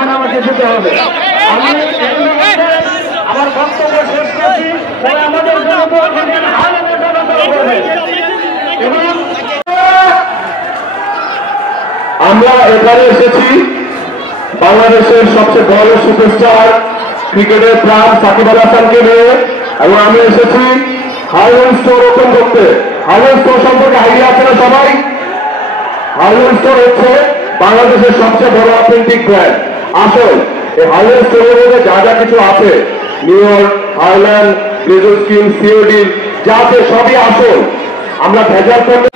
এখন আমাকে যেতে হবে। আমি আমার বক্তব্য শেষ করছি। আমাদের আমরা এখানে এসেছি বাংলাদেশের সবচেয়ে বড় সুপারস্টার ক্রিকেটের প্রাণ সাকিব আল হাসানকে নিয়ে, এবং আমি এসেছি হারল্যান্ড স্টোর ওপেন করতে। হারল্যান্ড স্টোর সম্পর্কে আইডিয়া আছে না সবাই? হারল্যান্ড স্টোর হচ্ছে বাংলাদেশের সবচেয়ে বড় অথেন্টিক ব্র্যান্ড। আসল এই হারল্যান্ড স্টোরের মধ্যে যা যা কিছু আছে, new York, Harland, blazer skin, COD যা আছে সবই আসল। আমরা ভেজাল করতে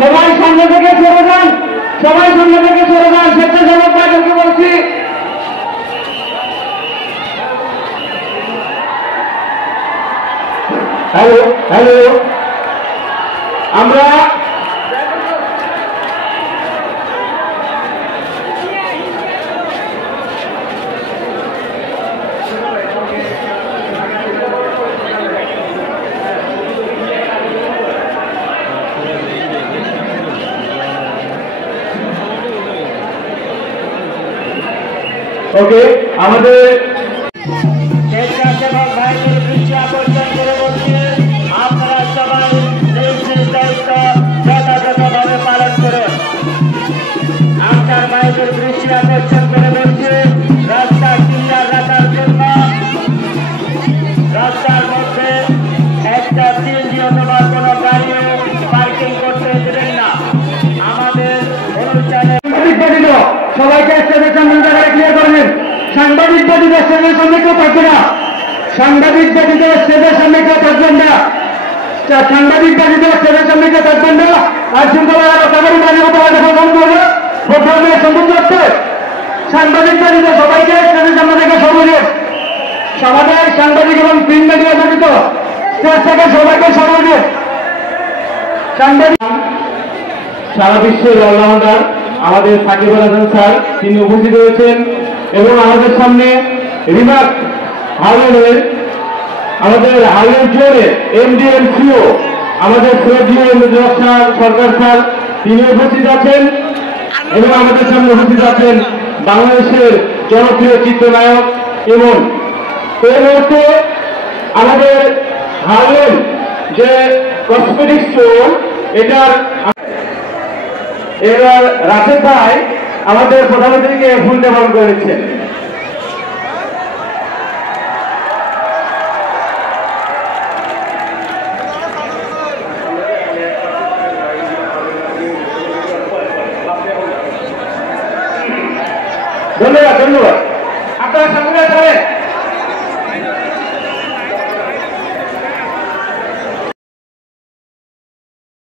সবাই সামনে থেকে সরে যান, সবাই সামনে থেকে সরে যান। স্বেচ্ছাসেবক ভাইদেরকে বলছি, হ্যালো হ্যালো, আমরা ওকে আমাদের স্বেচ্ছাসেবক ভাইদের দৃষ্টি আকর্ষণ করে বলছি, আপনারা সবাই ডিউটির দায়িত্ব যথাযথভাবে পালন করুন। আপনার ভাইদের দৃষ্টি আকর্ষণ করে বলছি, রাস্তা ক্লিয়ার রাখার জন্য রাস্তার মধ্যে একটা সিএনজি অথবা কোনো গাড়িও পার্কিং করতে দেবেন না। আমাদের অনুষ্ঠানে সবাইকে স্টেজের সামনে জায়গায় ক্লিয়ার করবেন। সাংবাদিক ব্যতীত স্টেজের সামনে কেউ থাকবে না। সাংবাদিক ব্যতীত স্টেজের সামনে কেউ থাকবেন না। সাংবাদিক ব্যতীত স্টেজের সামনে কেউ থাকবেন না। আর শৃঙ্খলা রক্ষাকারী বাহিনী সম্পূর্ণ হচ্ছে। সাংবাদিক ব্যতীত সবাইকে স্টেজের সামনে থেকে সরিয়ে আমাদের সাংবাদিক এবং প্রিন্ট মিডিয়া ব্যতীত স্টেজ থেকে সবাইকে সরিয়ে সাংবাদিক সারা বিশ্বের অলরাউন্ডার আমাদের সাকিব আল হাসান স্যার, তিনি উপস্থিত হয়েছেন এবং আমাদের সামনে রিমার্ক হারল্যান্ডের আমাদের হারল্যান্ড জোনের এমডি এন্ড সিও আমাদের শ্রদ্ধেয় সরকার স্যার, তিনি উপস্থিত আছেন এবং আমাদের সামনে উপস্থিত আছেন বাংলাদেশের জনপ্রিয় চিত্রনায়ক এবং এই মুহূর্তে আমাদের হারল্যান্ড যে কসমেটিক স্টোর, এটার এবার রাশেদ ভাই আমাদের প্রধানমন্ত্রীকে ফুল দেওয়ান করে দিচ্ছেন। ধন্যবাদ ধন্যবাদ, আপনারা সামনে